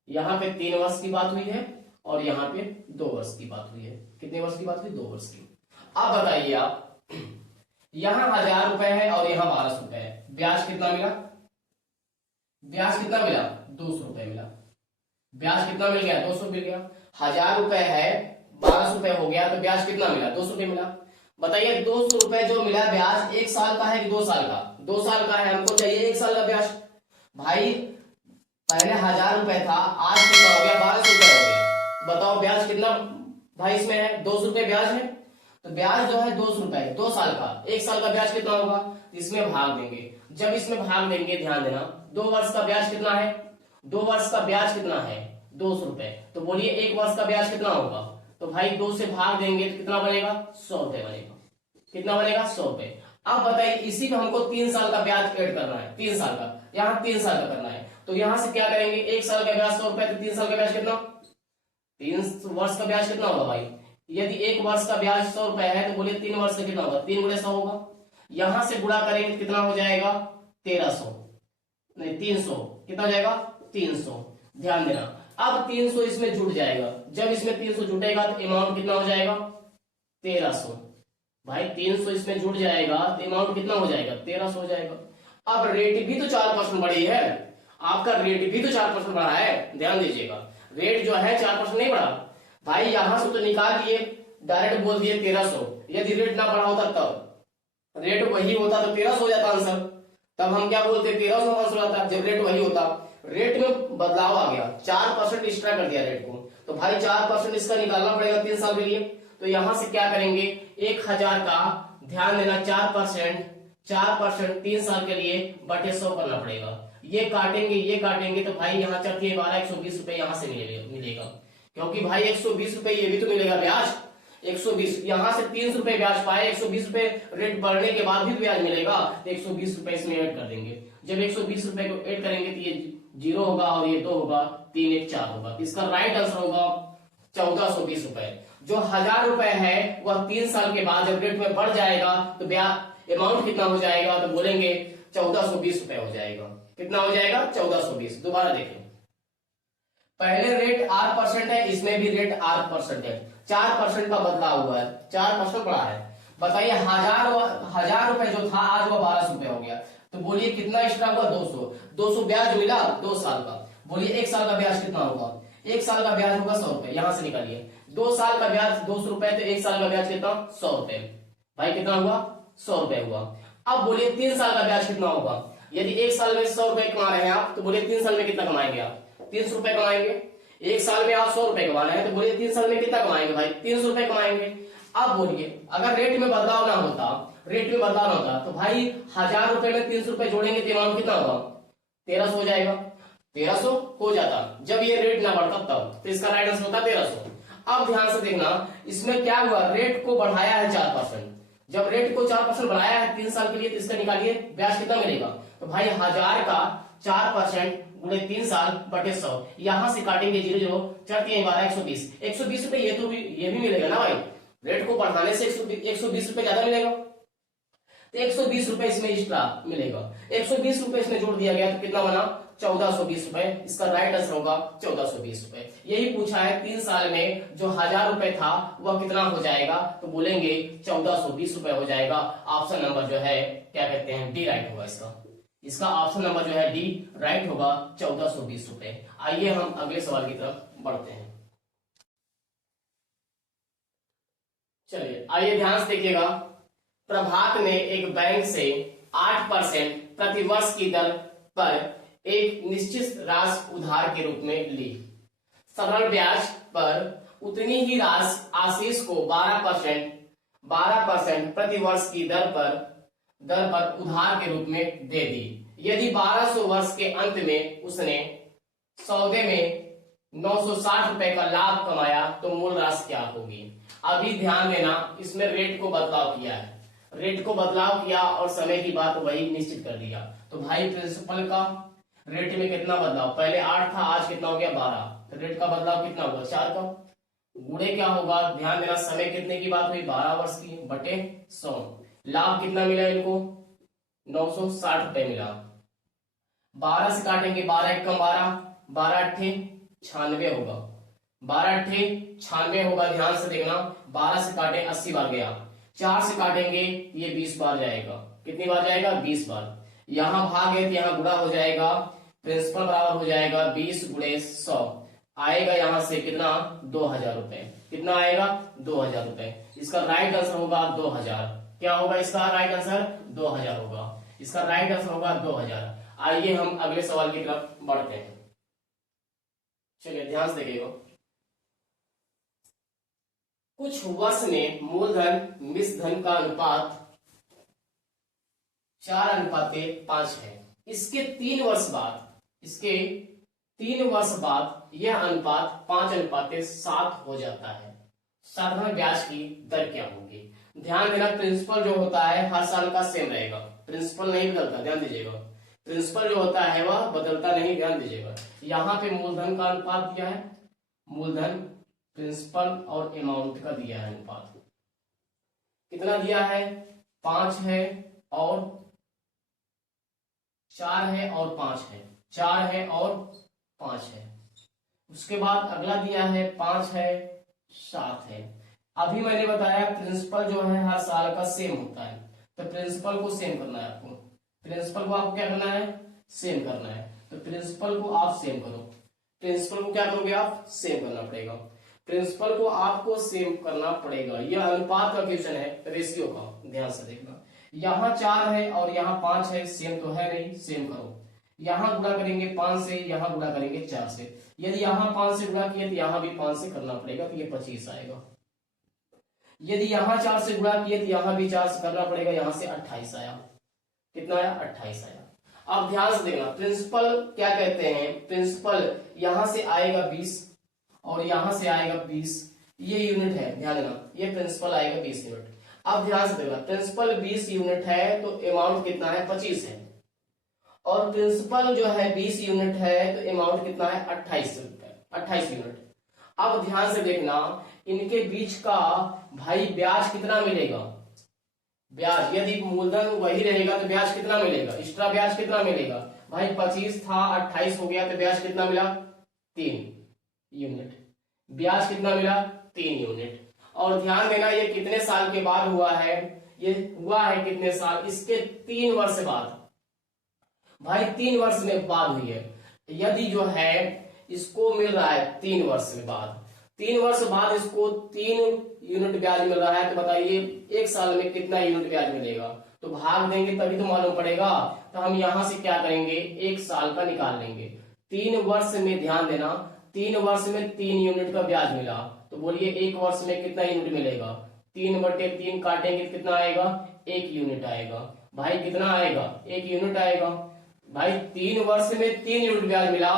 यहां पे 3 वर्ष की बात हुई है और यहां पे 2 वर्ष की बात हुई है। कितने वर्ष की बात हुई, 2 वर्ष की। अब बताइए आप, यहां 1000 रुपए है और यहां 1200 रुपए है, ब्याज कितना मिला, ब्याज कितना मिला, 200 रुपए मिला। ब्याज कितना मिल गया, 200 मिल गया। 1000 रुपए है, 1200 रुपए हो गया, तो ब्याज कितना मिला, 200 रुपए मिला। बताइए 200 रुपए जो मिला ब्याज 1 साल का है कि 2 साल का, 2 साल का है, हमको चाहिए 1 साल का ब्याज। भाई पहले 1000 रुपए था, आज कितना हो गया, 1200 रुपए हो गया। बताओ ब्याज कितना भाई इसमें है, 200 रुपए ब्याज है। तो ब्याज जो है 200 रुपए, 2 साल का, 1 साल का ब्याज कितना होगा, इसमें भाग देंगे। जब इसमें भाग देंगे, ध्यान देना, 2 वर्ष का ब्याज कितना है, 2 वर्ष का ब्याज कितना है, 200 रुपए। तो बोलिए 1 वर्ष का ब्याज कितना होगा, तो भाई 2 से भाग देंगे तो कितना बनेगा, 100 रुपए बनेगा। कितना बनेगा, 100 रुपए। अब बताइए इसी में हमको 3 साल का ब्याज ऐड करना है, 3 साल का, यहाँ 3 साल का करना है। तो यहां से क्या करेंगे, 1 साल का ब्याज 100 रुपए, तो 3 साल का ब्याज कितना, 3 वर्ष का ब्याज कितना होगा भाई। यदि 1 वर्ष का ब्याज 100 रुपए है तो बोलिए 3 वर्ष का कितना होगा, 3 गुणे 100 होगा। यहां से गुणा करेंगे तो कितना हो जाएगा, 1300, नहीं 300, कितना हो जाएगा, 300। ध्यान देना, अब 300 इसमें जुड़ जाएगा, जब इसमें 300 जुटेगा तो अमाउंट कितना हो जाएगा, 1300। भाई 300 इसमें जुड़ जाएगा तो अमाउंट कितना हो जाएगा, 1300 हो जाएगा। अब रेट भी तो 4% बढ़ी है, आपका रेट भी तो 4% बढ़ा है, ध्यान दीजिएगा। रेट जो है 4% नहीं बढ़ा भाई, यहां से तो निकाल लिए, डायरेक्ट बोल दिए 1300। यदि रेट ना बढ़ा होता तब रेट वही होता तो 1300 हो जाता आंसर, तब हम क्या बोलते, 1300 आंसर आता। जब रेट वही होता, रेट में बदलाव आ गया, 4% एक्स्ट्रा कर दिया रेट को, तो भाई 4% इसका निकालना पड़ेगा 3 साल के लिए। तो यहां से क्या करेंगे, 1000 का, ध्यान देना, 4% 3 साल के लिए बटे 100 करना पड़ेगा। ये काटेंगे तो भाई यहाँ चढ़िए 120 रुपए यहाँ से मिलेगा, क्योंकि भाई 120 रुपए ये भी तो मिलेगा ब्याज, 120 यहाँ से 300 रुपए ब्याज पाए, 120 रुपए रेट बढ़ने के बाद भी ब्याज मिलेगा, तो 120 रुपए इसमें ऐड कर देंगे। जब 120 रुपए को ऐड करेंगे तो ये 0 होगा और ये 2 होगा, 3 1 4 होगा। इसका राइट आंसर होगा 1420 रुपए। जो 1000 रुपए है वह 3 साल के बाद जब रेट में बढ़ जाएगा तो ब्याज अमाउंट कितना हो जाएगा, तो बोलेंगे 1420 रुपए हो जाएगा। कितना हो जाएगा, 1420। दोबारा देखें, पहले रेट 8% है, इसमें भी रेट 8% है, 4% का बदलाव हुआ है, 4% बढ़ा है। बताइए 1000 रुपए जो था आज वह 1200 रुपए हो गया, तो बोलिए कितना एक्स्ट्रा हुआ, 200 ब्याज मिला 2 साल का। बोलिए 1 साल का ब्याज कितना होगा, 1 साल का ब्याज होगा 100 रुपए, यहां से निकालिए। 2 साल का ब्याज 200 रुपए, तो 1 साल का ब्याज कितना, 100 रुपए। भाई कितना हुआ, 100 रुपए हुआ। अब बोलिए 3 साल का ब्याज कितना होगा। यदि 1 साल में 100 रुपए कमा रहे हैं आप, तो बोलिए 3 साल में कितना कमाएंगे आप, 300 रुपए कमाएंगे। 1 साल में आप 100 रुपए कमा रहे हैं, तो बोलिए 3 साल में कितना कमाएंगे भाई, 300 रुपए कमाएंगे। अब बोलिए अगर रेट में बदलाव ना होता, तो भाई 1000 रुपए में 300 रुपए जोड़ेंगे तो अमाउंट कितना होगा, 1300 हो जाएगा। 1300 हो जाता जब ये रेट ना बढ़ता तब, तो इसका राइट आंसर होता 1300। अब ध्यान से देखना, इसमें क्या हुआ, रेट को बढ़ाया है 4%। जब रेट को 4% बढ़ाया है 3 साल के लिए, तो इसका निकालिए ब्याज कितना मिलेगा। तो भाई 1000 का 4% गुणे 3 साल बटे 100, यहां से काटेंगे 0 चढ़ती है 12 120 120 रुपए, ये भी मिलेगा ना भाई, रेट को बढ़ाने से 120 रुपए ज्यादा मिलेगा, तो 120 रुपए इसमें एक्स्ट्रा मिलेगा। 120 रुपए इसमें जोड़ दिया गया तो कितना बना, 1420 रुपए। इसका राइट आंसर होगा 1420 रुपए। यही पूछा है 3 साल में जो 1000 रुपए था वह कितना हो जाएगा, तो बोलेंगे 1420 रुपए हो जाएगा। ऑप्शन नंबर जो है क्या कहते हैं, डी राइट होगा। इसका ऑप्शन नंबर जो है डी राइट होगा, 1420 रुपए। आइए हम अगले सवाल की तरफ बढ़ते हैं। चलिए आइए ध्यान से देखिएगा। प्रभात ने एक बैंक से 8% प्रति वर्ष की दर पर एक निश्चित राशि उधार के रूप में ली। सरल ब्याज पर उतनी ही राशि आशीष को 12% प्रति वर्ष की दर पर उधार के रूप में दे दी। यदि 1200 वर्ष के अंत में उसने सौदे में 960 रुपए का लाभ कमाया तो मूल राशि क्या होगी। अभी ध्यान देना, इसमें रेट को बदलाव किया है, रेट को बदलाव किया और समय की बात वही निश्चित कर दिया। तो भाई प्रिंसिपल का रेट में कितना बदलाव, पहले 8 था, आज कितना हो गया 12, तो रेट का बदलाव कितना होगा 4 का। गुणे क्या होगा, ध्यान देना, समय कितने की बात हुई 12 वर्ष की, बटे 100। लाभ कितना मिला इनको 960 रुपए मिला। 12 से काटेंगे, 12 एक कम 12, 12 अट्ठे 96 होगा, 12 अट्ठे 96 होगा। ध्यान से देखना, 12 से काटे 80 बार गया, 4 से काटेंगे ये 20 बार जाएगा। कितनी बार जाएगा 20 बार। यहां भाग है तो यहां गुणा हो जाएगा, प्रिंसिपल बराबर हो जाएगा 20 गुणे 100, आएगा यहां से कितना 2000 रुपए। कितना आएगा 2000 रुपए। इसका राइट आंसर होगा 2000। क्या होगा इसका राइट आंसर 2000 होगा। इसका राइट आंसर होगा 2000। आइए हम अगले सवाल की तरफ बढ़ते हैं। चलिए ध्यान से देखिएगा। कुछ वर्ष में मूलधन मिश्र धन का अनुपात 4:5 है। इसके 3 वर्ष बाद यह अनुपात 5:7 हो जाता है। साधारण ब्याज की दर क्या होगी। ध्यान देना, प्रिंसिपल जो होता है हर साल का सेम रहेगा, प्रिंसिपल नहीं बदलता, ध्यान दीजिएगा। प्रिंसिपल जो होता है वह बदलता नहीं, ध्यान दीजिएगा। यहाँ पे मूलधन का अनुपात दिया है, मूलधन प्रिंसिपल और अमाउंट का दिया है अनुपात। कितना दिया है 5 है और 4 है और 5 है, 4 है और 5 है। उसके बाद अगला दिया है 5 है 7 है। अभी मैंने बताया प्रिंसिपल जो है हर साल का सेम होता है, तो प्रिंसिपल को सेम करना है आपको। प्रिंसिपल को आपको क्या करना है सेम करना है, तो प्रिंसिपल को आप सेम करो। प्रिंसिपल को क्या करोगे आप सेम करना पड़ेगा। प्रिंसिपल को आपको सेम करना पड़ेगा। यह अनुपात का क्वेश्चन है, रेशियो का, ध्यान से देखना। यहाँ 4 है और यहाँ 5 है, सेम तो है नहीं, सेम करो। यहाँ गुणा करेंगे 5 से, यहाँ गुणा करेंगे 4 से। यदि यहाँ 5 से गुणा किए तो यहाँ भी 5 से करना पड़ेगा, तो ये 25 आएगा। यदि यहाँ 4 से गुणा किए तो यहाँ भी 4 से करना पड़ेगा, यहाँ से 28 आया। कितना आया 28 आया। अब ध्यान से देखना, प्रिंसिपल क्या कहते हैं, प्रिंसिपल यहां से आएगा 20 और यहां से आएगा 20, ये यूनिट है, ध्यान देना, ये प्रिंसिपल आएगा 20 यूनिट। अब ध्यान से देखना, प्रिंसिपल 20 यूनिट है तो अमाउंट कितना है 25 है, और प्रिंसिपल जो है 20 यूनिट है तो अमाउंट कितना है 28 यूनिट। अब ध्यान से देखना, इनके बीच का भाई ब्याज कितना मिलेगा। ब्याज यदि मूलधन वही रहेगा तो ब्याज कितना मिलेगा, एक्स्ट्रा ब्याज कितना मिलेगा भाई। 25 था 28 हो गया तो ब्याज कितना मिला 3 यूनिट। ब्याज कितना मिला 3 यूनिट। और ध्यान देना, ये कितने साल के बाद हुआ है, ये हुआ है कितने साल, इसके 3 वर्ष बाद भाई, 3 वर्ष में बाद हुई है। यदि जो है इसको मिल रहा है 3 वर्ष में बाद, 3 वर्ष बाद इसको 3 यूनिट ब्याज मिल रहा है, तो बताइए 1 साल में कितना यूनिट ब्याज मिलेगा। तो भाग देंगे तभी तो मालूम पड़ेगा। तो हम यहां से क्या करेंगे 1 साल का निकाल लेंगे। 3 वर्ष में, ध्यान देना, 3 वर्ष में 3 यूनिट का ब्याज मिला, तो बोलिए 1 वर्ष में कितना यूनिट मिलेगा। 3/3 काटेंगे तो कितना आएगा 1 यूनिट आएगा। भाई कितना आएगा 1 यूनिट आएगा। भाई 3 वर्ष में 3 यूनिट ब्याज मिला,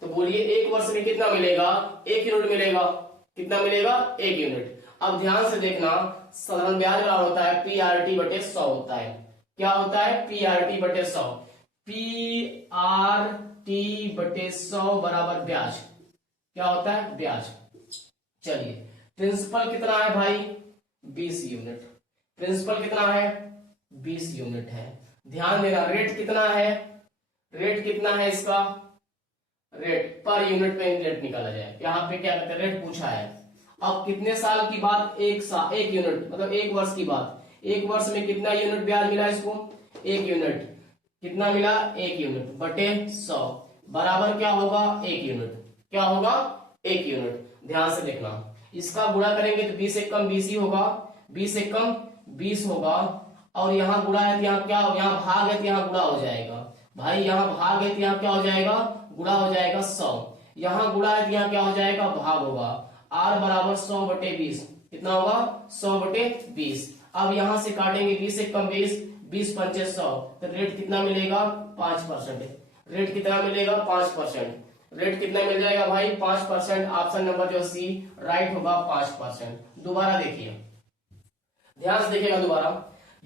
तो बोलिए 1 वर्ष में कितना मिलेगा 1 यूनिट मिलेगा। कितना मिलेगा 1 यूनिट। अब ध्यान से देखना, साधारण ब्याज बराबर होता है PRT/100 होता है। क्या होता है PRT/100। PRT/100 बराबर ब्याज क्या होता है ब्याज। चलिए, प्रिंसिपल कितना है भाई 20 यूनिट। प्रिंसिपल कितना है 20 यूनिट है। ध्यान देना, रेट कितना है, रेट कितना है इसका, रेट पर यूनिट पे रेट निकाला जाए। यहाँ पे क्या कहते हैं रेट पूछा है। अब कितने साल की बात, 1 यूनिट मतलब 1 वर्ष की बात। 1 वर्ष में कितना यूनिट ब्याज मिला इसको 1 यूनिट। कितना मिला 1 यूनिट बटे 100 बराबर क्या होगा 1 यूनिट। क्या होगा 1 यूनिट। ध्यान से देखना, इसका गुणा करेंगे तो 20 एक कम 20 ही होगा, 20 एक कम 20 होगा। और यहाँ गुणा है तो यहाँ क्या, यहाँ भाग है तो यहाँ गुणा हो जाएगा। भाई यहाँ भाग है तो यहाँ क्या हो जाएगा गुणा हो जाएगा 100। यहाँ गुणा है तो यहाँ क्या हो जाएगा भाग होगा। R बराबर 100/20 कितना होगा 100/20। अब यहां से काटेंगे 20 एक कम 20, 20 पंचे 100, तो रेट कितना मिलेगा 5%। रेट कितना मिलेगा 5%। रेट कितना मिल जाएगा भाई 5%। ऑप्शन नंबर जो सी राइट होगा 5%। दोबारा देखिए, ध्यान से देखिएगा दोबारा।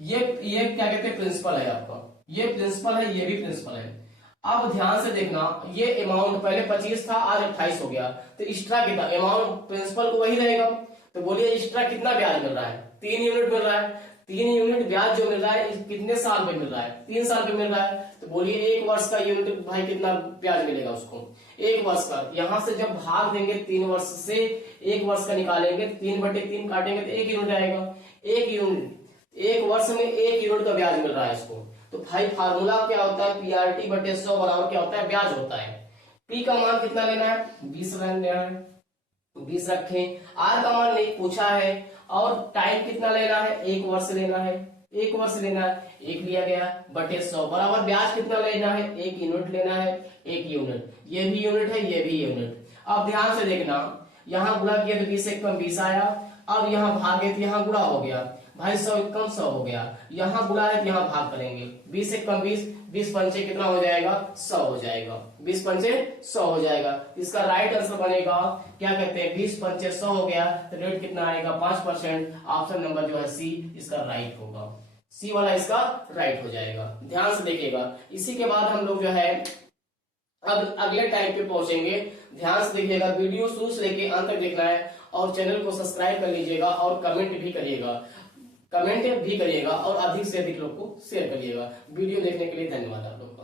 ये क्या कहते हैं, प्रिंसिपल है आपका, ये प्रिंसिपल है, ये भी प्रिंसिपल है। अब ध्यान से देखना, ये अमाउंट पहले 25 था, आज 28 हो गया, तो एक्स्ट्रा कितना अमाउंट, प्रिंसिपल को वही रहेगा, तो बोलिए एक्स्ट्रा कितना ब्याज मिल रहा है, 3 यूनिट मिल रहा है। 3 यूनिट ब्याज जो मिल रहा है कितने साल पे मिल रहा है, 3 साल पे मिल रहा है, तो बोलिए 1 वर्ष का यूनिट भाई कितना ब्याज मिलेगा उसको, 1 वर्ष का। यहां से जब भाग देंगे 3 वर्ष से 1 वर्ष का निकालेंगे, 3/3 काटेंगे तो 1 यूनिट आएगा। 1 यूनिट, 1 वर्ष में 1 यूनिट का ब्याज मिल रहा है इसको। तो भाई फार्मूला क्या होता है, PRT/100 बराबर क्या होता है, ब्याज होता है। P का मान कितना लेना है, 20 लेना है, 20 रखें। R का मान नहीं पूछा है, और टाइम कितना लेना है, 1 वर्ष लेना है, 1 वर्ष लेना है, 1 लिया गया बटे 100 बराबर ब्याज कितना लेना है, 1 यूनिट लेना है, 1 यूनिट, ये भी यूनिट है, ये भी यूनिट। अब ध्यान से देखना, यहाँ गुणा किया तो 20 से कम 20 आया, अब यहाँ भागे तो यहाँ गुणा हो गया, भाई 100 कम 100 हो गया, यहाँ गुणा है तो यहाँ भाग करेंगे, 20 से कम 20, 20 पंचे कितना हो जाएगा, 100 हो जाएगा, 20 पंचे 100 हो जाएगा। इसका राइट आंसर बनेगा, क्या कहते हैं, 20 पंचे 100 हो गया, तो रेट कितना आएगा, 5%। ऑप्शन नंबर जो है सी इसका राइट होगा, सी वाला इसका राइट हो जाएगा। ध्यान से देखिएगा। इसी के बाद हम लोग जो है अब अगले टाइम पे पहुंचेंगे। ध्यान से देखिएगा, वीडियो शुरू से लेके अंत तक देखना है, और चैनल को सब्सक्राइब कर लीजिएगा, और कमेंट भी करिएगा और अधिक से अधिक लोग को शेयर करिएगा। वीडियो देखने के लिए धन्यवाद आप लोग का।